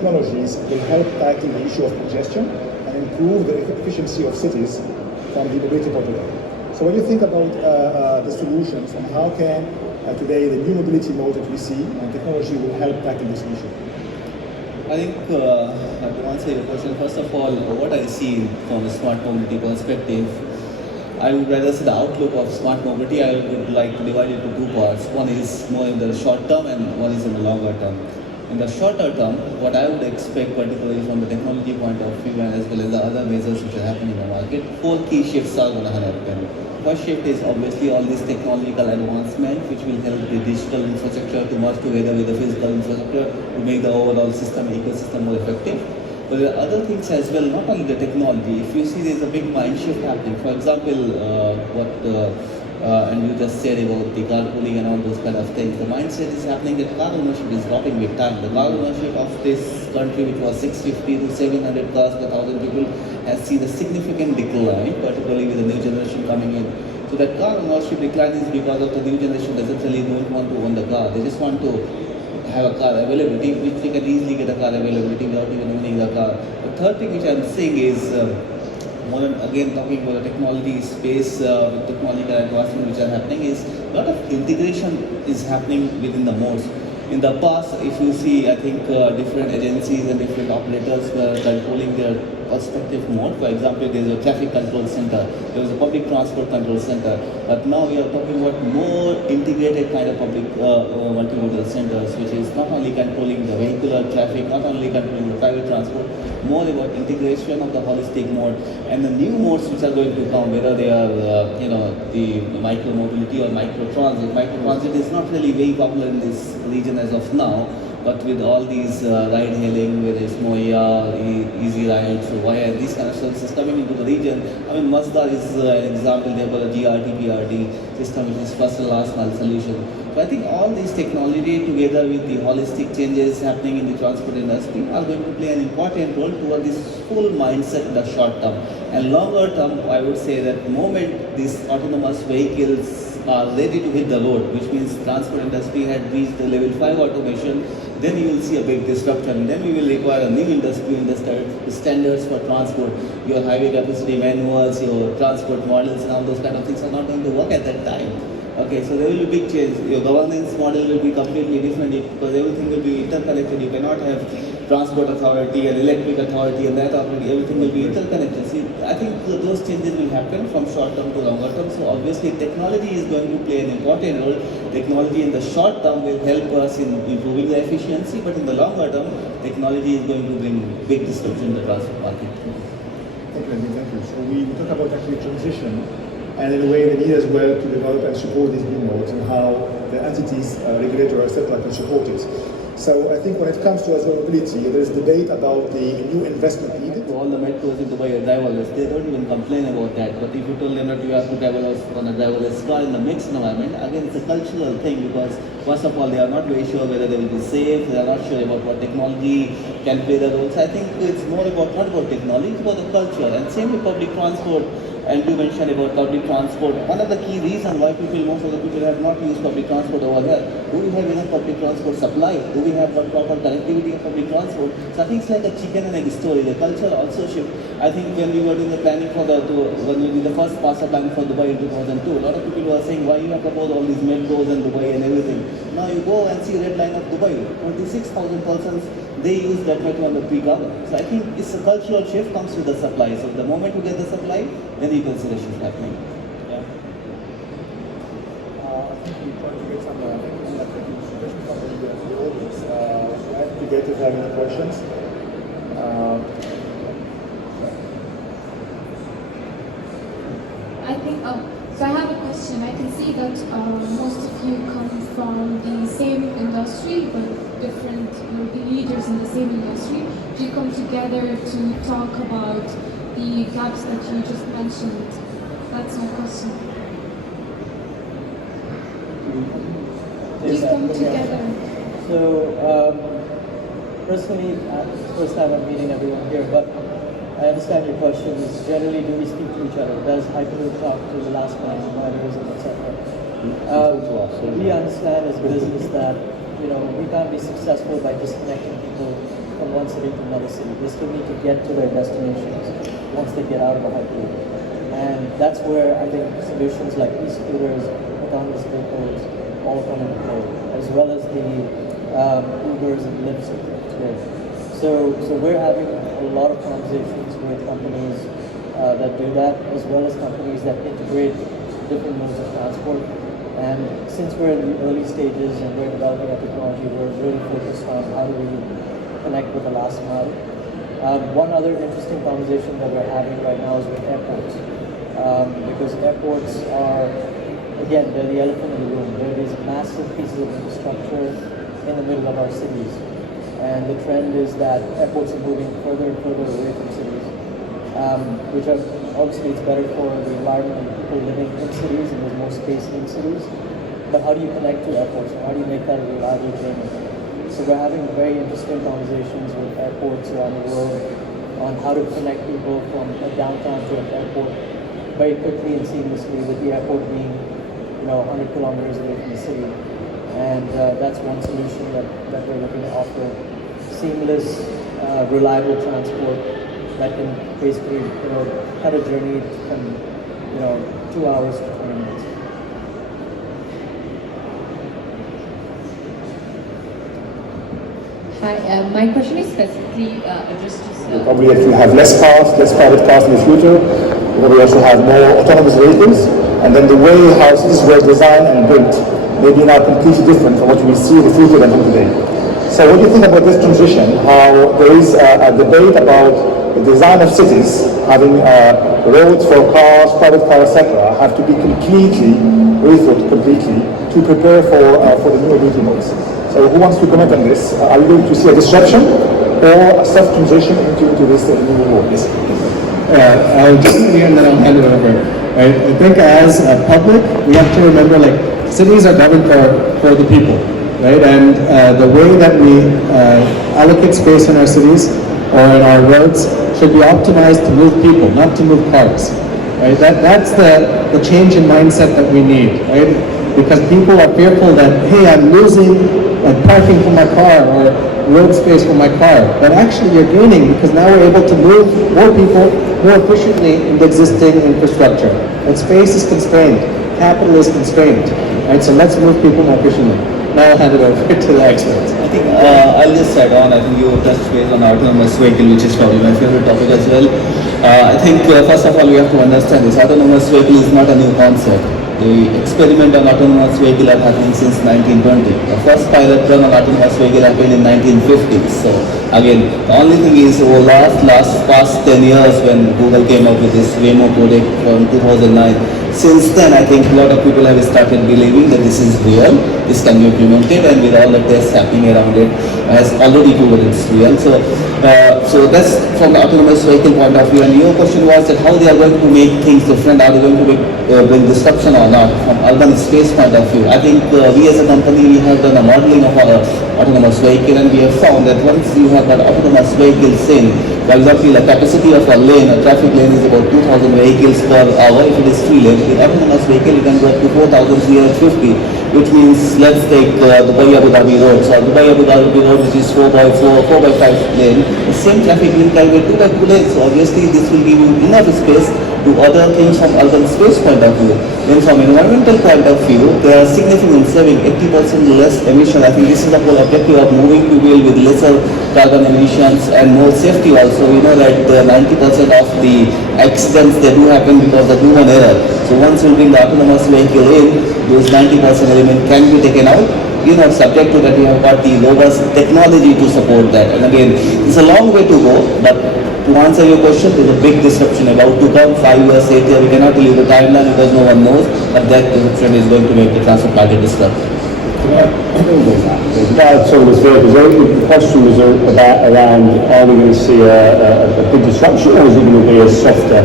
technologies will help tackle the issue of congestion and improve the efficiency of cities from the mobility point of view. So when you think about the solutions and how can today the new mobility modes that we see and technology will help tackle this issue? I think to answer your question, first of all, what I see from a smart mobility perspective, I would rather say the outlook of smart mobility, I would like to divide it into two parts. One is more in the short term and one is in the longer term. In the shorter term, what I would expect, particularly from the technology point of view and as well as the other measures which are happening in the market, four key shifts are going to happen. First shift is obviously all this technological advancement which will help the digital infrastructure to merge together with the physical infrastructure to make the overall system, ecosystem more effective. But there are other things as well, not only the technology. If you see there's a big mind shift happening. For example, and you just said about the carpooling and all those kind of things. The mindset is happening that car ownership is dropping with time. The car ownership of this country, which was 650 to 700 cars per 1,000 people, has seen a significant decline, particularly with the new generation coming in. So that car ownership decline is because of the new generation doesn't really don't want to own the car. They just want to have a car availability, which they can easily get a car availability without even owning the car. The third thing which I'm saying is, more than again talking about the technology space, with technological advancement which are happening, is a lot of integration is happening within the modes. In the past, if you see, I think different agencies and different operators were controlling their perspective mode. For example, there is a traffic control center, there was a public transport control center, but now we are talking about more integrated kind of public multimodal centers, which is not only controlling the vehicular traffic, not only controlling the private transport, more about integration of the holistic mode and the new modes which are going to come, whether they are the micro mobility or micro transit. Micro transit is not really very popular in this region as of now, but with all these ride hailing, whether it's Moya, Easy Rides, Via, these kind of services coming into the region. I mean, Mazda is an example. They have got a GRT, PRT system, which is first and last mile solution. So I think all these technology together with the holistic changes happening in the transport industry are going to play an important role toward this full mindset in the short term. And longer term, I would say that the moment these autonomous vehicles are ready to hit the road, which means transport industry had reached the level 5 automation, then you will see a big disruption. Then we will require a new industry standards for transport. Your highway capacity manuals, your transport models, and all those kind of things are not going to work at that time. Okay, so there will be big change. Your governance model will be completely different because everything will be interconnected. You cannot have transport authority and electric authority and that authority. Everything will be interconnected. See, I think those changes will happen from short term to longer term. So obviously technology is going to play an important role. Technology in the short term will help us in improving the efficiency, but in the longer term, technology is going to bring big disruption in the transport market. Thank you, Nadeem. Thank you. So we talk about actually transition, and in a way the need as well to develop and support these new modes and how the entities, regulators, etc. can support it. So I think when it comes to as well mobility, there is debate about the new investment needed. All the metros in Dubai are driverless. They don't even complain about that. But if you told them that you have to travel on a driverless car in the mixed environment, again it's a cultural thing because first of all they are not very sure whether they will be safe. They are not sure about what technology can play the role. So I think it's more about not about technology, it's about the culture. And same with public transport. And you mentioned about public transport. One of the key reasons why most of the people have not used public transport over there, do we have enough public transport supply? Do we have proper connectivity of public transport? So I think it's like a chicken and egg story. The culture also shift. I think when we were doing the planning when we did the first master plan for Dubai in 2002, a lot of people were saying, why you have proposed all these metros and Dubai and everything. Now you go and see Red Line of Dubai, 26,000 persons, they use that metro on the peak hour. So I think it's a cultural shift comes with the supply. So the moment you get the supply, then you can see the shift happening. Yeah. I think we try to get some questions from the audience. I have to get if you have any questions. I think, so I have a question. I can see that most of you come from the same industry, but different, you'll be leaders in the same industry. Do you come together to talk about the gaps that you just mentioned? That's my question. Do you come together? So, personally, it's the first time I'm meeting everyone here, but I understand your question is generally do we speak to each other? Does Hyperloop talk to the last mile providers and etc.? We understand as business that we can't be successful by disconnecting people from one city to another city. They still need to get to their destinations once they get out of the Hyperloop. And that's where I think solutions like e-scooters, autonomous vehicles all come into play, as well as the Ubers and Lyfts today. So we're having a lot of conversations with companies that do that, as well as companies that integrate different modes of transport. And since we're in the early stages and we're developing our technology, we're really focused on how do we connect with the last mile. One other interesting conversation that we're having right now is with airports. Because airports are, again, they're the elephant in the room. They're these massive pieces of infrastructure in the middle of our cities. And the trend is that airports are moving further and further away from cities, which are, obviously it's better for the environment and people living in cities, and there's more space in cities. But how do you connect to airports? How do you make that a reliable journey? So we're having very interesting conversations with airports around the world on how to connect people from a downtown to an airport very quickly and seamlessly, with the airport being 100 kilometers away from the city. And that's one solution that we're looking to offer. Seamless, reliable transport that can basically cut a journey from 2 hours to 20 minutes. Hi, my question is specifically addressed to We'll probably actually have less private cars in the future. We'll probably also have more autonomous vehicles. And then the way how cities were designed and built may be now completely different from what we see in the future than from today. So what do you think about this transition? How there is a debate about the design of cities, having roads for cars, private cars, etc., have to be completely rethought completely to prepare for the new mobility modes. So who wants to comment on this? Are we going to see a disruption or a soft transition into this new world? Yes. I'll just here and then I'll hand it over. Right? I think as a public, we have to remember, like, cities are governed for the people, right? And the way that we allocate space in our cities or in our roads should be optimized to move people, not to move cars, right? That's the change in mindset that we need, right? Because people are fearful that, hey, I'm losing parking for my car or road space for my car. But actually you're gaining, because now we're able to move more people more efficiently in the existing infrastructure. And space is constrained, capital is constrained, right? So let's move people more efficiently. Now I'll hand it over to the experts. I think I'll just add on. I think you touched base on autonomous vehicle, which is probably my favorite topic as well. I think first of all we have to understand this autonomous vehicle is not a new concept. The experiment on autonomous vehicle are happening since 1920. The first pilot run on autonomous vehicle happened in 1950. So again, the only thing is over past 10 years when Google came up with this Waymo codec from 2009. Since then, I think a lot of people have started believing that this is real, this can be implemented, and with all the tests happening around it, has already proven it's real. So that's from the autonomous vehicle point of view. And your question was that how they are going to make things different, are they going to bring disruption or not from urban space point of view. I think we as a company, we have done a modeling of our autonomous vehicle, and we have found that once you have got autonomous vehicles in, for example, the capacity of a lane, a traffic lane is about 2,000 vehicles per hour. If it is 3 lanes, with autonomous vehicle you can go up to 4,350, which means let's take Dubai Abu Dhabi road. So Dubai Abu Dhabi road, which is 4x5 lane, the same traffic lane can be 2x2 lanes. So obviously this will give you enough space to other things from urban space point of view. Then from environmental point of view, there are significant saving, 80% less emission. I think this is the whole objective of moving people with lesser carbon emissions and more safety also. We know that 90% of the accidents they do happen because of human error. So once we bring the autonomous vehicle in, those 90% element can be taken out. Subject to that we have got the robust technology to support that. And again, it's a long way to go, but to answer your question, there's a big disruption about to come 5 years, 8 years. We cannot tell you the timeline because no one knows, but that disruption is going to make the transport market disruptive. About autonomous vehicles, the question was around, are we going to see a big disruption, or is it going to be a softer